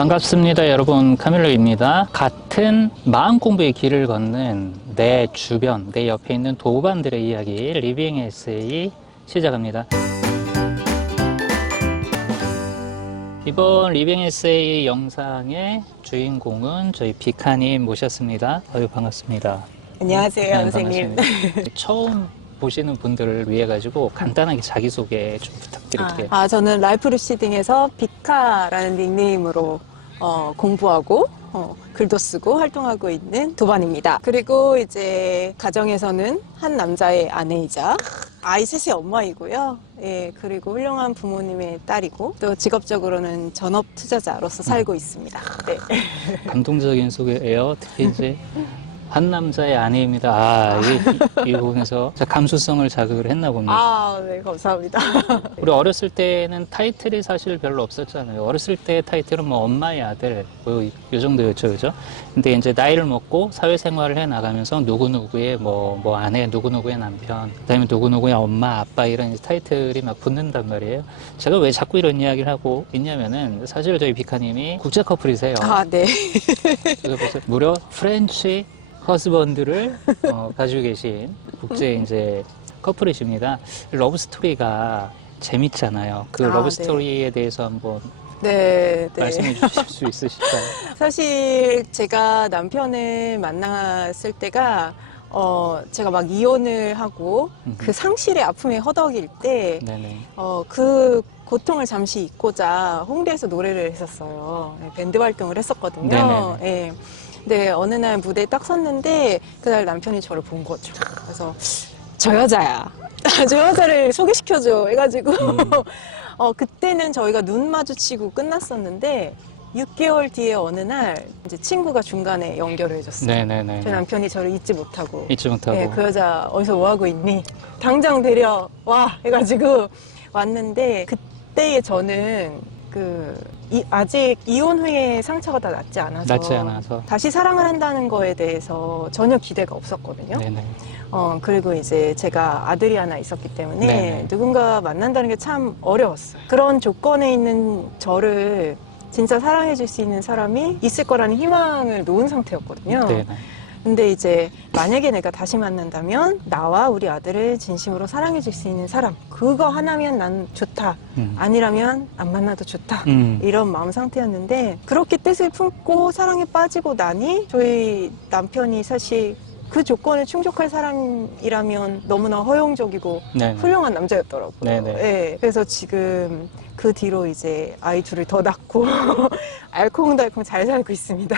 반갑습니다, 여러분. 카밀로입니다. 같은 마음 공부의 길을 걷는 내 주변, 내 옆에 있는 도반들의 이야기, 리빙 에세이 시작합니다. 이번 리빙 에세이 영상의 주인공은 저희 비카님 모셨습니다. 반갑습니다. 안녕하세요, 선생님. 반갑습니다. 처음 보시는 분들을 위해 가지고 간단하게 자기소개 좀 부탁드릴게요. 저는 라이프 루시딩에서 비카라는 닉네임으로 공부하고 글도 쓰고 활동하고 있는 도반입니다. 그리고 이제 가정에서는 한 남자의 아내이자 아이 셋의 엄마이고요. 예, 그리고 훌륭한 부모님의 딸이고 또 직업적으로는 전업 투자자로서 살고 있습니다. 네. 감동적인 소개예요. 특히 이제 한 남자의 아내입니다. 이 부분에서 감수성을 자극을 했나 봅니다. 네, 감사합니다. 우리 어렸을 때는 타이틀이 사실 별로 없었잖아요. 어렸을 때 타이틀은 뭐 엄마의 아들, 요 정도였죠, 그죠? 근데 이제 나이를 먹고 사회생활을 해 나가면서 누구누구의 뭐 아내, 누구누구의 남편, 그 다음에 누구누구의 엄마, 아빠 이런 타이틀이 막 붙는단 말이에요. 제가 왜 자꾸 이런 이야기를 하고 있냐면은 사실 저희 비카님이 국제 커플이세요. 네. 그래서 무려 프렌치 허스번드를 가지고 계신 국제 이제 커플이십니다. 러브 스토리가 재밌잖아요. 그 러브 네. 스토리에 대해서 한번 네. 말씀해 주실 수 있으실까요? 사실 제가 남편을 만났을 때가 제가 막 이혼을 하고 그 상실의 아픔에 허덕일 때 네네. 그 고통을 잠시 잊고자 홍대에서 노래를 했었어요. 밴드 활동을 했었거든요. 예. 네, 어느 날 무대에 딱 섰는데 그날 남편이 저를 본 거죠. 그래서 저 여자야. 저 여자를 소개시켜줘 해가지고 그때는 저희가 눈 마주치고 끝났었는데 6개월 뒤에 어느 날 이제 친구가 중간에 연결을 해줬어요. 네네네. 제 남편이 저를 잊지 못하고 네, 그 여자 어디서 뭐 하고 있니? 당장 데려와 해가지고 왔는데 그때의 저는 아직 이혼 후에 상처가 다 낫지 않아서 다시 사랑을 한다는 거에 대해서 전혀 기대가 없었거든요. 네네. 그리고 이제 제가 아들이 하나 있었기 때문에 네네. 누군가 만난다는 게 참 어려웠어요. 그런 조건에 있는 저를 진짜 사랑해 줄 수 있는 사람이 있을 거라는 희망을 놓은 상태였거든요. 네네. 근데 이제 만약에 내가 다시 만난다면 나와 우리 아들을 진심으로 사랑해 줄 수 있는 사람, 그거 하나면 난 좋다. 아니라면 안 만나도 좋다. 이런 마음 상태였는데 그렇게 뜻을 품고 사랑에 빠지고 나니 저희 남편이 사실 그 조건에 충족할 사람이라면 너무나 허용적이고 네네. 훌륭한 남자였더라고요. 네네. 네, 그래서 지금 그 뒤로 이제 아이 둘을 더 낳고 알콩달콩 잘 살고 있습니다.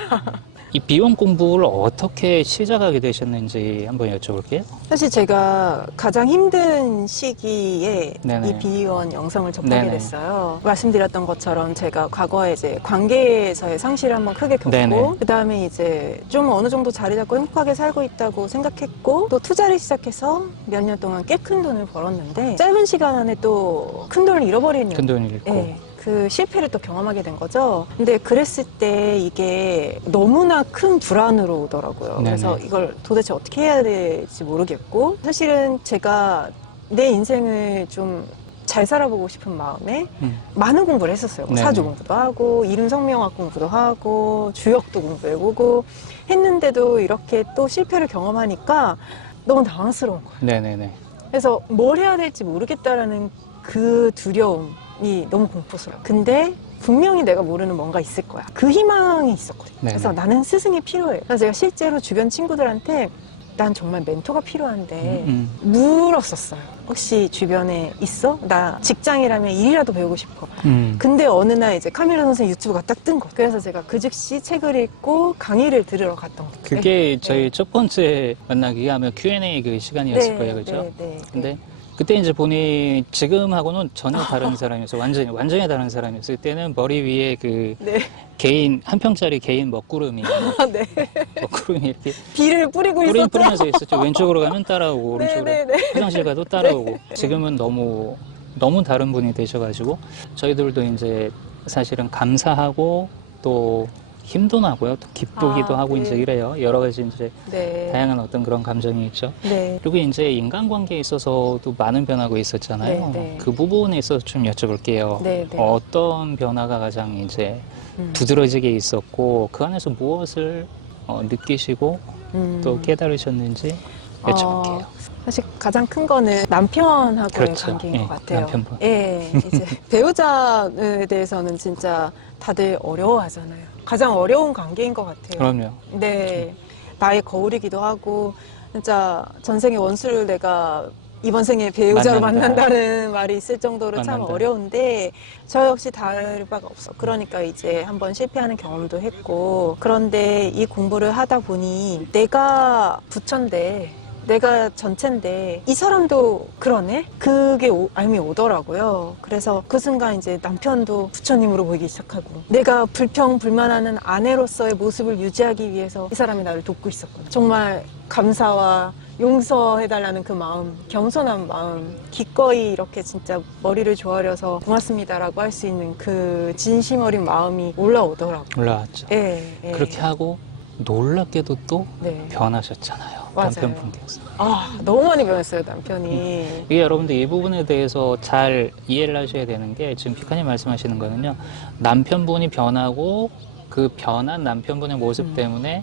이 비혼 공부를 어떻게 시작하게 되셨는지 한번 여쭤볼게요. 사실 제가 가장 힘든 시기에 네네. 이 비혼 영상을 접하게 네네. 됐어요. 말씀드렸던 것처럼 제가 과거에 이제 관계에서의 상실을 한번 크게 겪고 네네. 그 다음에 이제 좀 어느 정도 자리 잡고 행복하게 살고 있다고 생각했고 또 투자를 시작해서 몇 년 동안 꽤 큰 돈을 벌었는데 짧은 시간 안에 또 큰 돈을 잃어버리는 큰 돈을 잃고. 네, 그 실패를 또 경험하게 된 거죠. 근데 그랬을 때 이게 너무나 큰 불안으로 오더라고요. 네네. 그래서 이걸 도대체 어떻게 해야 될지 모르겠고 사실은 제가 내 인생을 좀 잘 살아보고 싶은 마음에 많은 공부를 했었어요. 네네. 사주 공부도 하고 이름 성명학 공부도 하고 주역도 공부해보고 했는데도 이렇게 또 실패를 경험하니까 너무 당황스러운 거예요. 네네네. 그래서 뭘 해야 될지 모르겠다라는 그 두려움이 너무 공포스러워요. 근데 분명히 내가 모르는 뭔가 있을 거야. 그 희망이 있었거든요. 네네. 그래서 나는 스승이 필요해. 그래서 제가 실제로 주변 친구들한테 난 정말 멘토가 필요한데 물었었어요. 혹시 주변에 있어? 나 직장이라면 일이라도 배우고 싶어. 근데 어느 날 이제 카밀라 선생 유튜브가 딱 뜬 거예요. 그래서 제가 그 즉시 책을 읽고 강의를 들으러 갔던 거예요. 그게 저희 첫 번째 만나기가 하면 Q&A 그 시간이었을 거예요, 그죠? 근데 그때 이제 보니 지금하고는 전혀 다른 사람이었어요. 완전히 다른 사람이었어요. 그때는 머리 위에 그 개인 한 평짜리 개인 먹구름이 네. 먹구름이 이렇게 비를 뿌리고 있었죠. 뿌리면서 있었죠. 왼쪽으로 가면 따라오고 오른쪽으로 네네네. 화장실 가도 따라오고. 지금은 너무 다른 분이 되셔가지고 저희들도 이제 사실은 감사하고 또 힘도 나고요. 또 기쁘기도 하고 이제 이래요. 여러 가지 이제 다양한 어떤 그런 감정이 있죠. 그리고 이제 인간관계에 있어서도 많은 변화가 있었잖아요. 그 부분에 있어서 좀 여쭤볼게요. 어떤 변화가 가장 이제 두드러지게 있었고 그 안에서 무엇을 느끼시고 또 깨달으셨는지 여쭤볼게요. 사실 가장 큰 거는 남편하고의 그렇죠. 관계인 예, 것 같아요. 남편분. 예, 이제 배우자에 대해서는 진짜 다들 어려워하잖아요. 가장 어려운 관계인 것 같아요. 그럼요. 네, 나의 거울이기도 하고 진짜 전생의 원수를 내가 이번 생에 배우자로 만난다. 만난다는 말이 있을 정도로 참 만난다. 어려운데 저 역시 다를 바가 없어. 그러니까 이제 한번 실패하는 경험도 했고 그런데 이 공부를 하다 보니 내가 부처인데 내가 전체인데 이 사람도 그러네? 그게 알미 오더라고요. 그래서 그 순간 이제 남편도 부처님으로 보이기 시작하고 내가 불평불만하는 아내로서의 모습을 유지하기 위해서 이 사람이 나를 돕고 있었구나. 정말 감사와 용서해달라는 그 마음, 겸손한 마음, 기꺼이 이렇게 진짜 머리를 조아려서 고맙습니다라고 할 수 있는 그 진심 어린 마음이 올라오더라고요. 올라왔죠. 예, 예. 그렇게 하고 놀랍게도 또 네. 변하셨잖아요. 맞아요. 남편분께서. 너무 많이 변했어요, 남편이. 이게 여러분들 이 부분에 대해서 잘 이해를 하셔야 되는 게 지금 피카님 말씀하시는 거는요. 남편분이 변하고 그 변한 남편분의 모습 때문에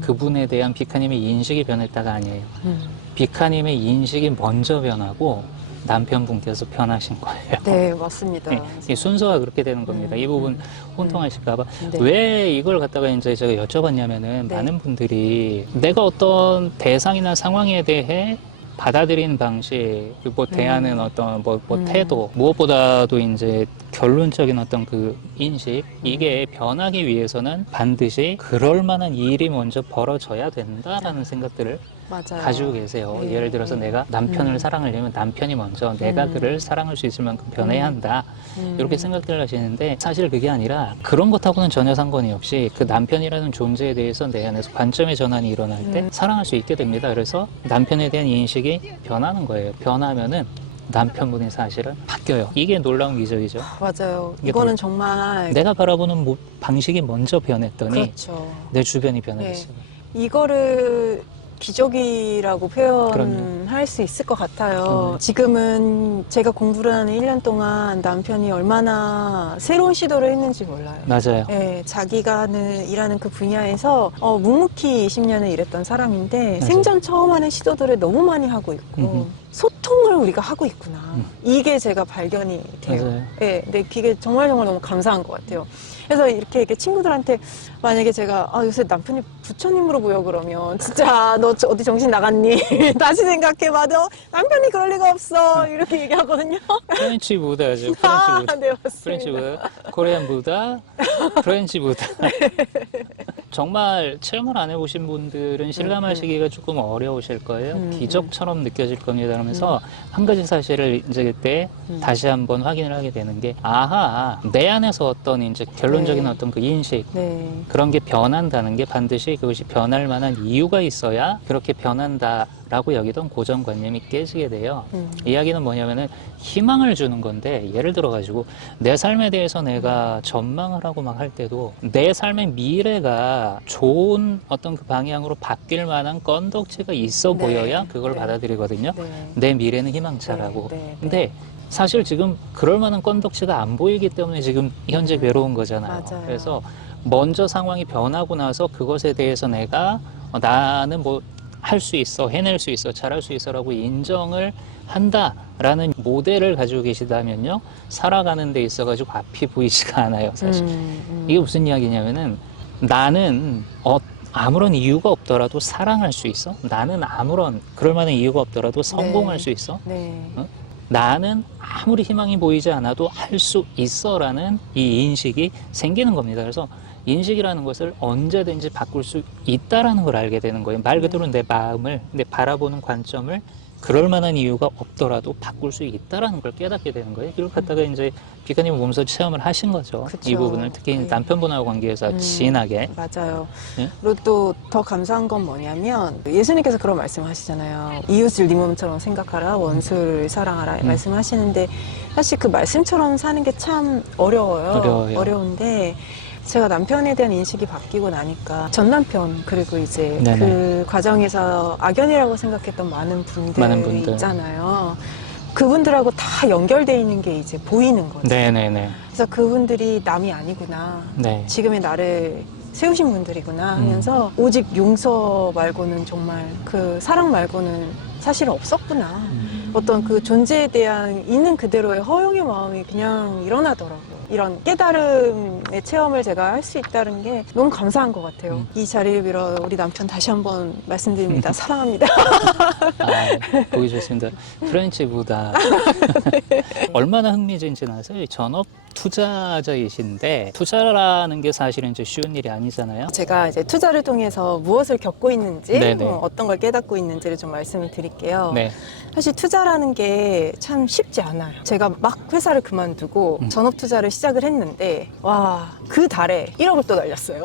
그분에 대한 비카님의 인식이 변했다가 아니에요. 비카님의 인식이 먼저 변하고 남편분께서 변하신 거예요. 네, 맞습니다. 네, 이 순서가 그렇게 되는 겁니다. 이 부분 혼동하실까봐. 네. 왜 이걸 갖다가 이제 제가 여쭤봤냐면은 네. 많은 분들이 내가 어떤 대상이나 상황에 대해 받아들이는 방식, 뭐 대하는 어떤 뭐 태도, 무엇보다도 이제 결론적인 어떤 그 인식, 이게 변하기 위해서는 반드시 그럴 만한 일이 먼저 벌어져야 된다라는 생각들을 맞아요. 가지고 계세요. 네, 예를 들어서 네. 내가 남편을 사랑하려면 남편이 먼저 내가 그를 사랑할 수 있을 만큼 변해야 한다. 이렇게 생각들을 하시는데 사실 그게 아니라 그런 것하고는 전혀 상관이 없이 그 남편이라는 존재에 대해서 내 안에서 관점의 전환이 일어날 때 사랑할 수 있게 됩니다. 그래서 남편에 대한 인식이 변하는 거예요. 변하면은 남편분이 사실은 바뀌어요. 이게 놀라운 기적이죠. 맞아요. 이게 이거는 정말 내가 바라보는 방식이 먼저 변했더니 그렇죠. 내 주변이 변했어요. 이거를 기적이라고 그럼요. 표현할 수 있을 것 같아요. 지금은 제가 공부를 하는 1년 동안 남편이 얼마나 새로운 시도를 했는지 몰라요. 맞아요. 예, 자기가 일하는 그 분야에서 묵묵히 20년을 일했던 사람인데 생전 처음 하는 시도들을 너무 많이 하고 있고 소통을 우리가 하고 있구나. 이게 제가 발견이 돼요. 맞아요. 예, 근데 그게 정말 너무 감사한 것 같아요. 그래서 이렇게 친구들한테 만약에 제가 요새 남편이 부처님으로 보여 그러면 진짜 너 어디 정신 나갔니? 다시 생각해봐도 남편이 그럴 리가 없어. 이렇게 얘기하거든요. 프렌치 부다죠. 프렌치 부다. 네, 프렌치 맞습니다. 부다. 코리안 부다. 프렌치 부다. 정말 체험을 안 해보신 분들은 실감하시기가 조금 어려우실 거예요. 기적처럼 느껴질 겁니다. 그러면서 한 가지 사실을 이제 그때 다시 한번 확인을 하게 되는 게 내 안에서 어떤 이제 결론적인 네. 어떤 그 인식 네. 그런 게 변한다는 게 반드시 그것이 변할 만한 이유가 있어야 그렇게 변한다라고 여기던 고정관념이 깨지게 돼요. 이야기는 뭐냐면은 희망을 주는 건데 예를 들어 가지고 내 삶에 대해서 내가 전망을 하고 막 할 때도 내 삶의 미래가 좋은 어떤 그 방향으로 바뀔 만한 건덕지가 있어 네. 보여야 그걸 네. 받아들이거든요. 받아들이거든요. 내 미래는 희망차라고. 네, 네, 네. 근데 사실 지금 그럴 만한 건덕지가 안 보이기 때문에 지금 현재 괴로운 거잖아요. 맞아요. 그래서 먼저 상황이 변하고 나서 그것에 대해서 내가 나는 뭐 할 수 있어, 해낼 수 있어, 잘할 수 있어라고 인정을 한다라는 모델을 가지고 계시다면요, 살아가는 데 있어가지고 앞이 보이지가 않아요, 사실. 이게 무슨 이야기냐면은 나는 아무런 이유가 없더라도 사랑할 수 있어. 나는 아무런 그럴 만한 이유가 없더라도 성공할 수 있어. 네. 나는 아무리 희망이 보이지 않아도 할 수 있어라는 이 인식이 생기는 겁니다. 그래서 인식이라는 것을 언제든지 바꿀 수 있다라는 걸 알게 되는 거예요. 말 그대로 내 마음을, 내 바라보는 관점을 그럴 만한 이유가 없더라도 바꿀 수 있다라는 걸 깨닫게 되는 거예요. 이걸 갖다가 이제 비카님 몸소 체험을 하신 거죠. 그쵸. 이 부분을 특히 네. 남편분하고 관계에서 진하게. 맞아요. 네? 그리고 또 더 감사한 건 뭐냐면 예수님께서 그런 말씀 하시잖아요. 이웃을 네 몸처럼 생각하라, 원수를 사랑하라 말씀하시는데 사실 그 말씀처럼 사는 게 참 어려워요. 어려워요. 제가 남편에 대한 인식이 바뀌고 나니까 전 남편 그리고 이제 네네. 그 과정에서 악연이라고 생각했던 많은 분들 많은 분들. 있잖아요. 그분들하고 다 연결돼 있는 게 이제 보이는 거죠. 네네네. 그래서 그분들이 남이 아니구나. 네. 지금의 나를 세우신 분들이구나 하면서 오직 용서 말고는 정말 그 사랑 말고는 사실은 없었구나. 어떤 그 존재에 대한 있는 그대로의 허용의 마음이 그냥 일어나더라고요. 이런 깨달음의 체험을 제가 할 수 있다는 게 너무 감사한 것 같아요. 이 자리를 빌어 우리 남편 다시 한번 말씀드립니다. 사랑합니다. 아, 보기 좋습니다. 프렌치보다 얼마나 흥미진진하세요? 전업 투자자이신데 투자라는 게 사실은 이제 쉬운 일이 아니잖아요. 제가 이제 투자를 통해서 무엇을 겪고 있는지, 네네. 어떤 걸 깨닫고 있는지를 좀 말씀을 드릴게요. 네. 사실 투자라는 게 참 쉽지 않아요. 제가 막 회사를 그만두고 전업 투자를 시작을 했는데, 와, 그 달에 1억을 또 날렸어요.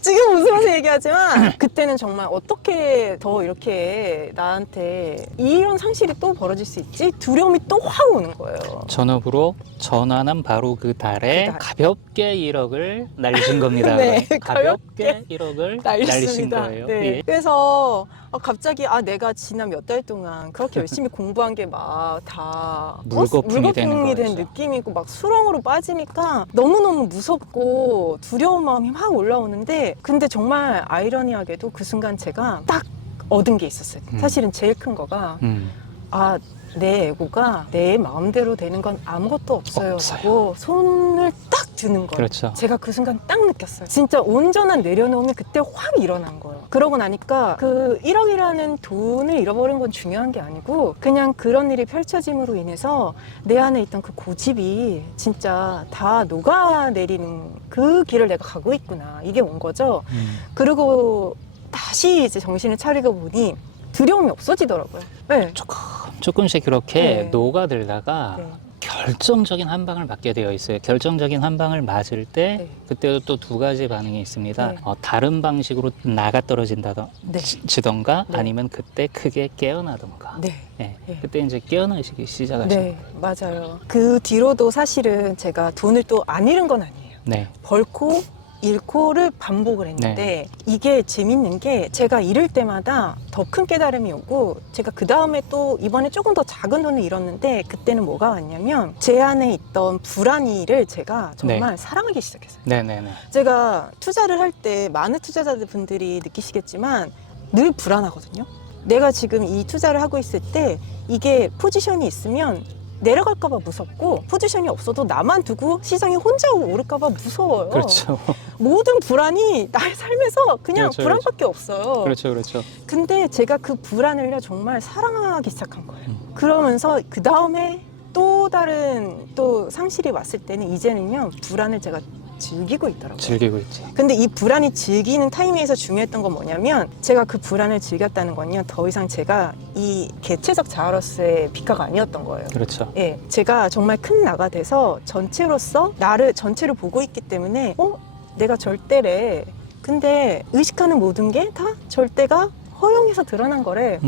지금 웃으면서 얘기하지만, 그때는 정말 어떻게 더 이렇게 나한테 이런 상실이 또 벌어질 수 있지? 두려움이 또 확 오는 거예요. 전업으로 전환한 바로 그 달에 그 달. 가볍게 1억을 날리신 겁니다. 네, 가볍게 1억을 날리신 거예요. 네. 예. 그래서 갑자기 내가 지난 몇 달 동안 그렇게 열심히 공부한 게 막 다 물거품이 되는 된 거죠. 느낌이고 막 수렁으로 빠지니까 너무너무 무섭고 두려운 마음이 막 올라오는데, 근데 정말 아이러니하게도 그 순간 제가 딱 얻은 게 있었어요. 사실은 제일 큰 거가 내 에고가 내 마음대로 되는 건 아무것도 없어요. 라고 손을 딱 드는 거예요. 그렇죠. 제가 그 순간 딱 느꼈어요. 진짜 온전한 내려놓음이 그때 확 일어난 거예요. 그러고 나니까 그 1억이라는 돈을 잃어버린 건 중요한 게 아니고, 그냥 그런 일이 펼쳐짐으로 인해서 내 안에 있던 그 고집이 진짜 다 녹아내리는 그 길을 내가 가고 있구나. 이게 온 거죠. 그리고 다시 이제 정신을 차리고 보니 두려움이 없어지더라고요. 네. 조금씩 그렇게 네. 녹아들다가 네. 결정적인 한 방을 맞게 되어 있어요. 결정적인 한 방을 맞을 때 네. 그때도 또 두 가지 반응이 있습니다. 네. 다른 방식으로 나가 떨어진다던가 네. 아니면 그때 크게 깨어나던가. 네. 네. 네. 그때 이제 깨어나시기 시작하시는 네, 맞아요. 그 뒤로도 사실은 제가 돈을 또 안 잃은 건 아니에요. 네. 벌고 잃고를 반복을 했는데, 이게 재밌는 게 제가 잃을 때마다 더 큰 깨달음이 오고, 제가 그 다음에 또 이번에 조금 더 작은 돈을 잃었는데, 그때는 뭐가 왔냐면 제 안에 있던 불안이를 제가 정말 사랑하기 시작했어요. 네네네. 제가 투자를 할 때 많은 투자자들 분들이 느끼시겠지만 늘 불안하거든요. 내가 지금 이 투자를 하고 있을 때 이게 포지션이 있으면 내려갈까봐 무섭고, 포지션이 없어도 나만 두고 시장이 혼자 오를까봐 무서워요. 그렇죠. 모든 불안이 나의 삶에서 그냥 그렇죠, 불안밖에 없어요. 그렇죠. 근데 제가 그 불안을요 정말 사랑하기 시작한 거예요. 그러면서 그 다음에 또 다른 또 상실이 왔을 때는 이제는요 불안을 제가 즐기고 있더라고요. 즐기고 있지. 근데 이 불안이 즐기는 타이밍에서 중요했던 건 뭐냐면, 제가 그 불안을 즐겼다는 건요 더 이상 제가 이 개체적 자아로서의 비카가 아니었던 거예요. 그렇죠. 예, 제가 정말 큰 나가 돼서 전체로서 나를 전체를 보고 있기 때문에 내가 절대래. 근데 의식하는 모든 게 다 절대가 허용해서 드러난 거래.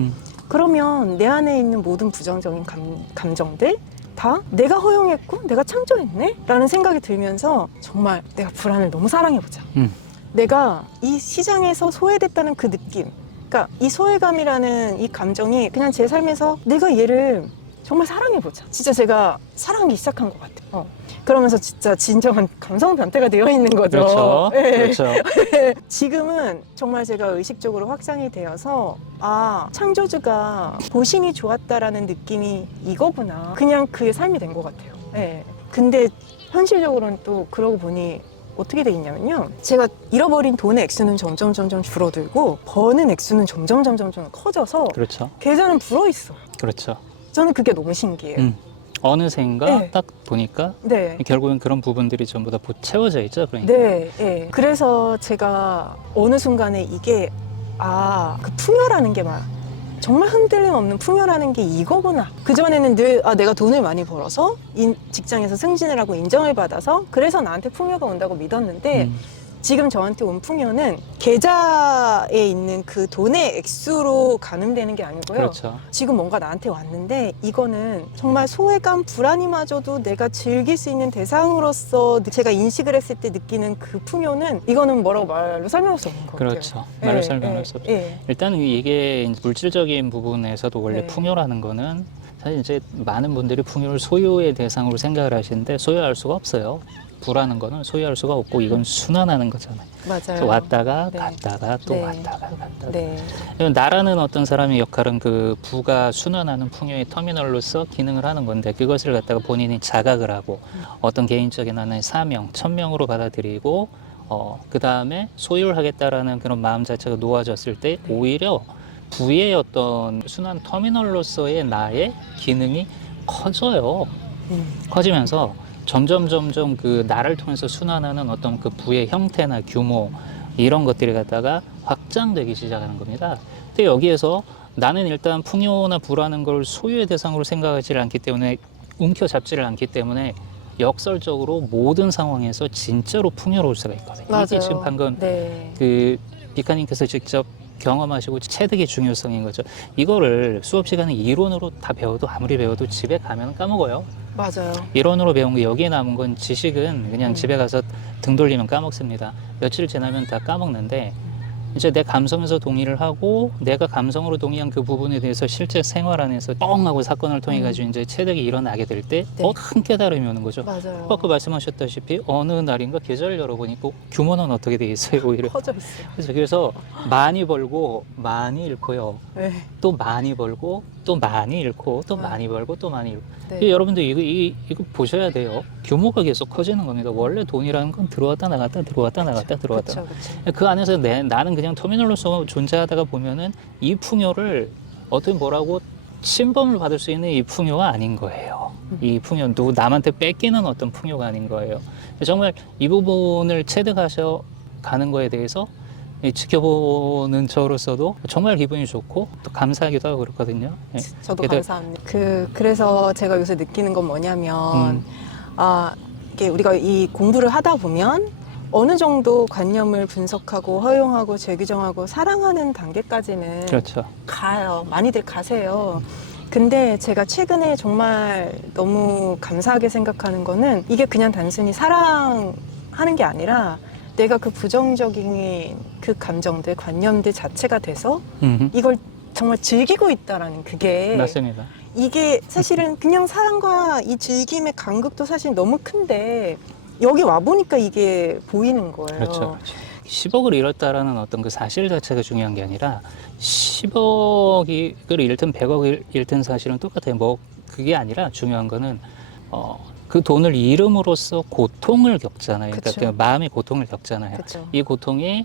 그러면 내 안에 있는 모든 부정적인 감정들 다 내가 허용했고 내가 창조했네? 라는 생각이 들면서 정말 내가 불안을 너무 사랑해보자. 내가 이 시장에서 소외됐다는 그 느낌, 그러니까 이 소외감이라는 이 감정이 그냥 제 삶에서 내가 얘를 정말 사랑해보자. 진짜 제가 사랑하기 시작한 것 같아요. 그러면서 진짜 진정한 감성 변태가 되어 있는 거죠. 그렇죠. 네. 그렇죠. 지금은 정말 제가 의식적으로 확장이 되어서 창조주가 보신이 좋았다라는 느낌이 이거구나. 그냥 그의 삶이 된 것 같아요. 네. 근데 현실적으로는 또 그러고 보니 어떻게 돼 있냐면요. 제가 잃어버린 돈의 액수는 점점 줄어들고 버는 액수는 점점 커져서 그렇죠. 계좌는 불어있어요. 그렇죠. 저는 그게 너무 신기해요. 어느샌가 네. 딱 보니까 네. 결국엔 그런 부분들이 전부 다 채워져 있죠. 그러니까. 네, 네. 그래서 제가 어느 순간에 이게 그 풍요라는 게 정말 흔들림 없는 풍요라는 게 이거구나. 그전에는 늘 내가 돈을 많이 벌어서 직장에서 승진을 하고 인정을 받아서 그래서 나한테 풍요가 온다고 믿었는데 지금 저한테 온 풍요는 계좌에 있는 그 돈의 액수로 가늠되는 게 아니고요. 그렇죠. 지금 뭔가 나한테 왔는데 이거는 정말 소외감, 불안이마저도 내가 즐길 수 있는 대상으로서 제가 인식을 했을 때 느끼는 그 풍요는 이거는 뭐라고 말로 설명할 수 없는 것 같아요. 그렇죠. 말로 설명할 수 없죠. 일단 이게 이제 물질적인 부분에서도 원래 네. 풍요라는 거는 사실 이제 많은 분들이 풍요를 소유의 대상으로 생각을 하시는데 소유할 수가 없어요. 부라는 거는 소유할 수가 없고 이건 순환하는 거잖아요. 맞아요. 그래서 왔다가 네. 갔다가 또 네. 왔다가 갔다가. 네. 나라는 어떤 사람의 역할은 그 부가 순환하는 풍요의 터미널로서 기능을 하는 건데 그것을 갖다가 본인이 자각을 하고 어떤 개인적인 하나의 사명, 천명으로 받아들이고 그 다음에 소유를 하겠다라는 그런 마음 자체가 놓아졌을 때 오히려 부의 어떤 순환 터미널로서의 나의 기능이 커져요. 커지면서 점점 그 나를 통해서 순환하는 어떤 그 부의 형태나 규모 이런 것들이 갖다가 확장되기 시작하는 겁니다. 근데 여기에서 나는 일단 풍요나 부라는 걸 소유의 대상으로 생각하지 않기 때문에 움켜잡지를 않기 때문에 역설적으로 모든 상황에서 진짜로 풍요로울 수가 있거든요. 맞아요. 이게 지금 방금 네. 그 비카님께서 직접 경험하시고 체득의 중요성인 거죠. 이거를 수업 시간에 이론으로 다 배워도 아무리 배워도 집에 가면 까먹어요. 맞아요. 이론으로 배운 거 여기에 남은 건 지식은 그냥 집에 가서 등 돌리면 까먹습니다. 며칠 지나면 다 까먹는데 이제 내 감성에서 동의를 하고 내가 감성으로 동의한 그 부분에 대해서 실제 생활 안에서 뻥 하고 사건을 통해 가지고 이제 체득이 일어나게 될 때 네. 큰 깨달음이 오는 거죠. 맞아요. 아까 말씀하셨다시피 어느 날인가 계좌를 열어보니까 규모는 어떻게 돼 있어요 오히려. 커져 있어요. 그래서 많이 벌고 많이 잃고요. 네. 또 많이 벌고 또 많이 잃고 또 아. 많이 벌고 또 많이 잃고. 네. 여러분들 이거 보셔야 돼요. 규모가 계속 커지는 겁니다. 원래 돈이라는 건 들어왔다 나갔다 들어왔다 나갔다 들어왔다. 그쵸. 그 안에서 나는 그냥 터미널로서 존재하다가 보면은 이 풍요를 어떻게 뭐라고 침범을 받을 수 있는 이 풍요가 아닌 거예요. 이 풍요, 누구 남한테 뺏기는 어떤 풍요가 아닌 거예요. 정말 이 부분을 체득하셔 가는 거에 대해서 지켜보는 저로서도 정말 기분이 좋고 또 감사하기도 하고 그렇거든요. 예. 저도 그래도- 감사합니다. 그래서 제가 요새 느끼는 건 뭐냐면, 이게 우리가 이 공부를 하다 보면 어느 정도 관념을 분석하고 허용하고 재규정하고 사랑하는 단계까지는 그렇죠. 가요. 많이들 가세요. 근데 제가 최근에 정말 너무 감사하게 생각하는 거는 이게 그냥 단순히 사랑하는 게 아니라 내가 그 부정적인 그 감정들, 관념들 자체가 돼서 이걸 정말 즐기고 있다라는 그게 맞습니다. 이게 사실은 그냥 사랑과 이 즐김의 간극도 사실 너무 큰데 여기 와보니까 이게 보이는 거예요. 그렇죠. 10억을 잃었다라는 어떤 그 사실 자체가 중요한 게 아니라 10억을 잃든 100억을 잃든 사실은 똑같아요. 뭐 그게 아니라 중요한 거는 그 돈을 잃음으로써 고통을 겪잖아요. 그쵸. 그러니까 마음의 고통을 겪잖아요. 그쵸. 이 고통이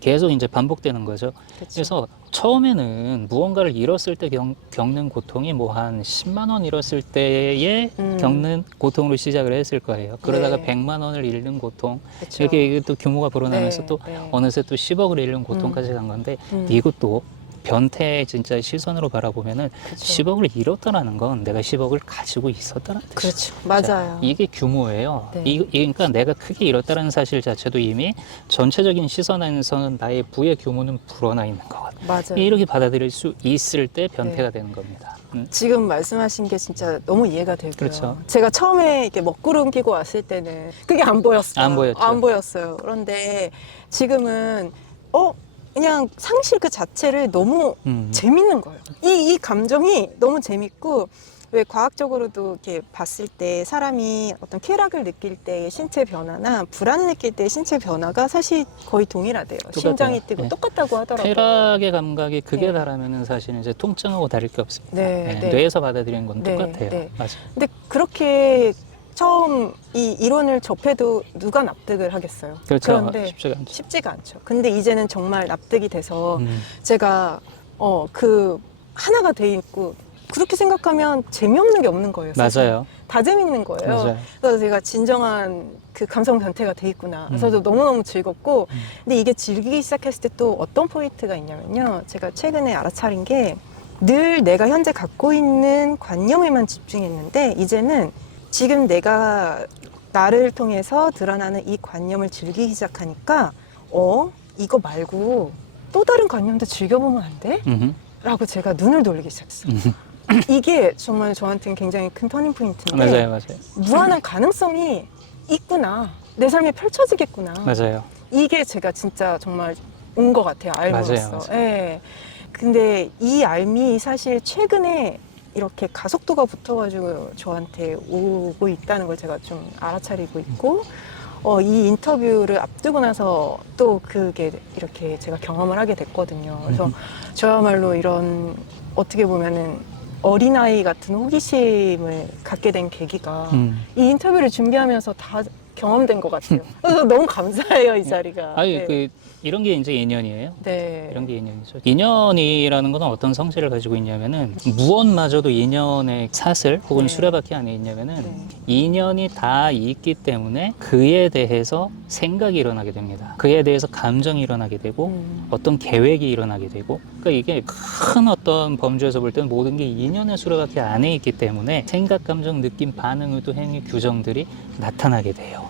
계속 이제 반복되는 거죠. 그쵸. 그래서 처음에는 무언가를 잃었을 때 겪는 고통이 뭐 한 10만 원 잃었을 때에 겪는 고통으로 시작을 했을 거예요. 그러다가 네. 100만 원을 잃는 고통, 그쵸. 이렇게 이게 또 규모가 불어나면서 네, 또 네. 어느새 또 10억을 잃는 고통까지 간 건데 음. 이것도 변태의 진짜 시선으로 바라보면은 그쵸. 10억을 잃었다라는 건 내가 10억을 가지고 있었다는 뜻이죠. 그렇죠. 맞아요. 이게 규모예요. 네. 그러니까 내가 크게 잃었다는 사실 자체도 이미 전체적인 시선 안에서는 나의 부의 규모는 불어나 있는 것 같아요. 맞아요. 이렇게 받아들일 수 있을 때 변태가 네. 되는 겁니다. 지금 말씀하신 게 진짜 너무 이해가 되고요. 그렇죠. 제가 처음에 이렇게 먹구름 끼고 왔을 때는 그게 안 보였어요. 안 보였죠. 안 보였어요. 그런데 지금은 그냥 상실 그 자체를 너무 재밌는 거예요. 이 감정이 너무 재밌고 왜 과학적으로도 이렇게 봤을 때 사람이 어떤 쾌락을 느낄 때의 신체 변화나 불안을 느낄 때의 신체 변화가 사실 거의 동일하대요. 똑같아요. 심장이 뛰고 네. 똑같다고 하더라고요. 쾌락의 감각이 극에 네. 달하면은 사실은 이제 통증하고 다를 게 없습니다. 네, 네. 뇌에서 받아들이는 건 네, 똑같아요. 네. 맞아요. 근데 그렇게 처음 이 이론을 접해도 누가 납득을 하겠어요. 그렇죠. 그런데 쉽지가 않죠. 쉽지가 않죠. 근데 이제는 정말 납득이 돼서 음. 제가 그 하나가 돼 있고 그렇게 생각하면 재미없는 게 없는 거예요. 사실. 맞아요. 다 재밌는 거예요. 맞아요. 그래서 제가 진정한 그 감성 변태가 돼 있구나. 그래서 너무너무 즐겁고 근데 이게 즐기기 시작했을 때 또 어떤 포인트가 있냐면요. 제가 최근에 알아차린 게 늘 내가 현재 갖고 있는 관념에만 집중했는데 이제는 지금 내가 나를 통해서 드러나는 이 관념을 즐기기 시작하니까 이거 말고 또 다른 관념도 즐겨보면 안 돼? 라고 제가 눈을 돌리기 시작했어요. 이게 정말 저한테는 굉장히 큰 터닝 포인트인데 맞아요. 무한한 가능성이 있구나. 내 삶이 펼쳐지겠구나. 맞아요. 이게 제가 진짜 정말 온 것 같아요. 알므로써. 맞아요. 예. 근데 이 알미 사실 최근에 이렇게 가속도가 붙어가지고 저한테 오고 있다는 걸 제가 좀 알아차리고 있고, 이 인터뷰를 앞두고 나서 또 그게 이렇게 제가 경험을 하게 됐거든요. 그래서 저야말로 이런 어떻게 보면은 어린아이 같은 호기심을 갖게 된 계기가 이 인터뷰를 준비하면서 다 경험된 것 같아요. 그래서 너무 감사해요, 이 자리가. 아니, 네. 이런 게 이제 인연이에요. 네. 이런 게 인연이죠. 인연이라는 건 어떤 성질을 가지고 있냐면은 무엇마저도 인연의 사슬 혹은 네. 수레바퀴 안에 있냐면은 네. 인연이 다 있기 때문에 그에 대해서 생각이 일어나게 됩니다. 그에 대해서 감정이 일어나게 되고 어떤 계획이 일어나게 되고, 그러니까 이게 큰 어떤 범주에서 볼 때는 모든 게 인연의 수레바퀴 안에 있기 때문에 생각, 감정, 느낌, 반응, 의도, 행위, 규정들이 나타나게 돼요.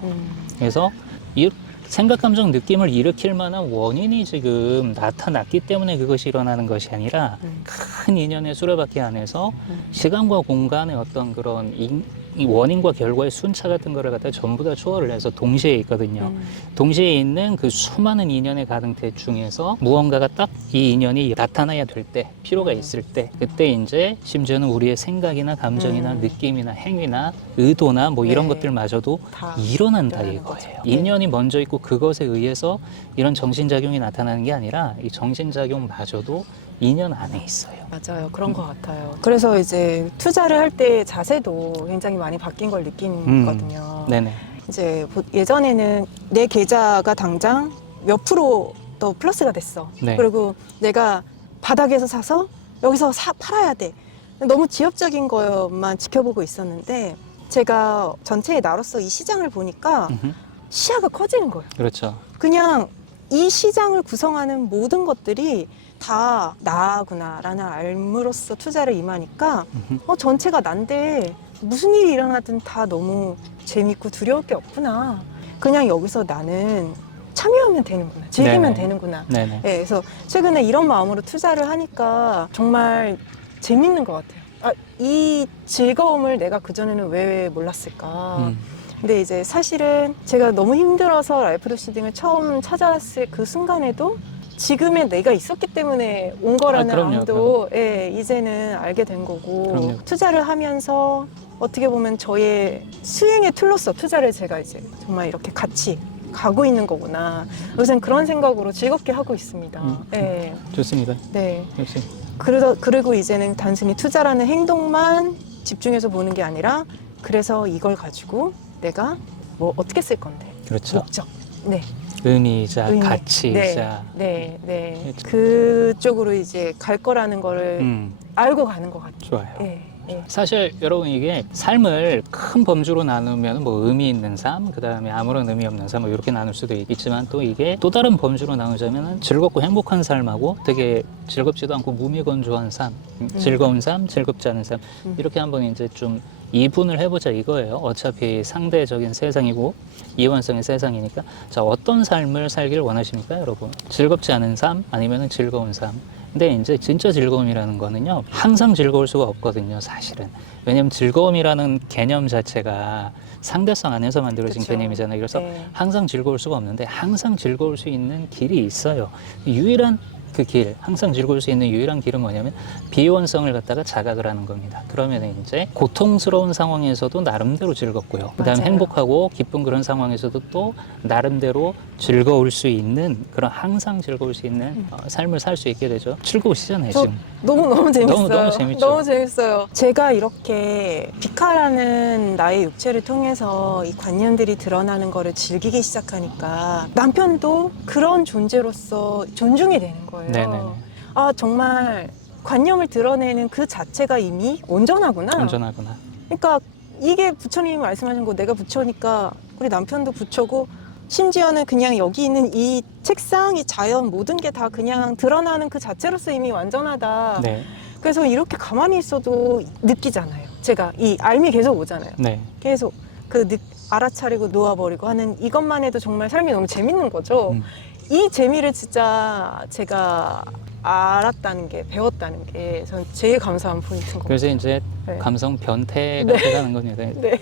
그래서 이 생각, 감정, 느낌을 일으킬 만한 원인이 지금 나타났기 때문에 그것이 일어나는 것이 아니라 큰 인연의 수레바퀴 안에서 시간과 공간의 어떤 그런 이 원인과 결과의 순차 같은 거를 갖다 전부 다 초월을 해서 동시에 있거든요. 동시에 있는 그 수많은 인연의 가능태 중에서 무언가가 딱 이 인연이 나타나야 될 때, 필요가 있을 때, 그때 이제 심지어는 우리의 생각이나 감정이나 느낌이나 행위나 의도나 뭐 이런 네. 것들마저도 다 일어난다 일어나는 이거예요. 거죠. 인연이 먼저 있고 그것에 의해서 이런 정신작용이 나타나는 게 아니라 이 정신작용마저도 인연 안에 있어요. 맞아요. 그런 것 같아요. 그래서 이제 투자를 할 때 자세도 굉장히 많이 바뀐 걸 느끼거든요. 네네. 이제 예전에는 내 계좌가 당장 몇 프로 더 플러스가 됐어. 네. 그리고 내가 바닥에서 사서 여기서 팔아야 돼. 너무 지엽적인 것만 지켜보고 있었는데 제가 전체의 나로서 이 시장을 보니까 시야가 커지는 거예요. 그렇죠. 그냥 이 시장을 구성하는 모든 것들이 다 나구나라는 알므로써 투자를 임하니까 전체가 난데 무슨 일이 일어나든 다 너무 재밌고 두려울 게 없구나. 그냥 여기서 나는 참여하면 되는구나. 즐기면 네네. 되는구나. 네네. 네, 그래서 최근에 이런 마음으로 투자를 하니까 정말 재밌는 것 같아요. 이 즐거움을 내가 그전에는 왜 몰랐을까. 근데 이제 사실은 제가 너무 힘들어서 라이프 도시딩을 처음 찾아왔을 그 순간에도 지금의 내가 있었기 때문에 온 거라는 그럼요, 암도 예, 이제는 알게 된 거고 그럼요. 투자를 하면서 어떻게 보면 저의 수행의 툴로서 투자를 제가 이제 정말 이렇게 같이 가고 있는 거구나. 요새는 그런 생각으로 즐겁게 하고 있습니다. 예. 좋습니다. 네. 역시. 그리고 이제는 단순히 투자라는 행동만 집중해서 보는 게 아니라 그래서 이걸 가지고 내가 뭐 어떻게 쓸 건데. 그렇죠. 목적. 네. 의미이자 의미. 가치이자. 네. 그렇죠. 그쪽으로 이제 갈 거라는 거를 알고 가는 것 같아요. 좋아요. 예. 사실 여러분 이게 삶을 큰 범주로 나누면 뭐 의미 있는 삶, 그 다음에 아무런 의미 없는 삶, 뭐 이렇게 나눌 수도 있지만 또 이게 또 다른 범주로 나누자면 즐겁고 행복한 삶하고 되게 즐겁지도 않고 무미건조한 삶, 즐거운 삶, 즐겁지 않은 삶 이렇게 한번 이제 좀 이분을 해보자 이거예요. 어차피 상대적인 세상이고 이원성의 세상이니까 자 어떤 삶을 살기를 원하십니까, 여러분? 즐겁지 않은 삶 아니면 즐거운 삶? 근데 이제 진짜 즐거움이라는 거는요 항상 즐거울 수가 없거든요, 사실은. 왜냐면 즐거움이라는 개념 자체가 상대성 안에서 만들어진 그쵸. 개념이잖아요. 그래서 네. 항상 즐거울 수가 없는데 항상 즐거울 수 있는 길이 있어요. 유일한 그 길, 항상 즐거울 수 있는 유일한 길은 뭐냐면 비원성을 갖다가 자각을 하는 겁니다. 그러면 이제 고통스러운 상황에서도 나름대로 즐겁고요. 그 다음에 맞아요. 행복하고 기쁜 그런 상황에서도 또 나름대로 즐거울 수 있는 그런 항상 즐거울 수 있는 삶을 살 수 있게 되죠. 즐거우시잖아요, 저 지금. 너무 재밌어요. 너무 재밌죠. 너무 재밌어요. 제가 이렇게 비카라는 나의 육체를 통해서 이 관념들이 드러나는 거를 즐기기 시작하니까 남편도 그런 존재로서 존중이 되는 거예요. 네네네. 정말 관념을 드러내는 그 자체가 이미 온전하구나. 온전하구나. 그러니까 이게 부처님이 말씀하신 거 내가 부처니까 우리 남편도 부처고 심지어는 그냥 여기 있는 이 책상, 이 자연 모든 게 다 그냥 드러나는 그 자체로서 이미 완전하다. 네. 그래서 이렇게 가만히 있어도 느끼잖아요. 제가 이 알미 계속 오잖아요. 네. 계속 알아차리고 놓아버리고 하는 이것만 해도 정말 삶이 너무 재밌는 거죠. 이 재미를 진짜 제가 알았다는 게, 배웠다는 게 전 제일 감사한 포인트인 것 같아요. 그래서 이제 네. 감성 변태가 네. 돼가는 겁니다. 네.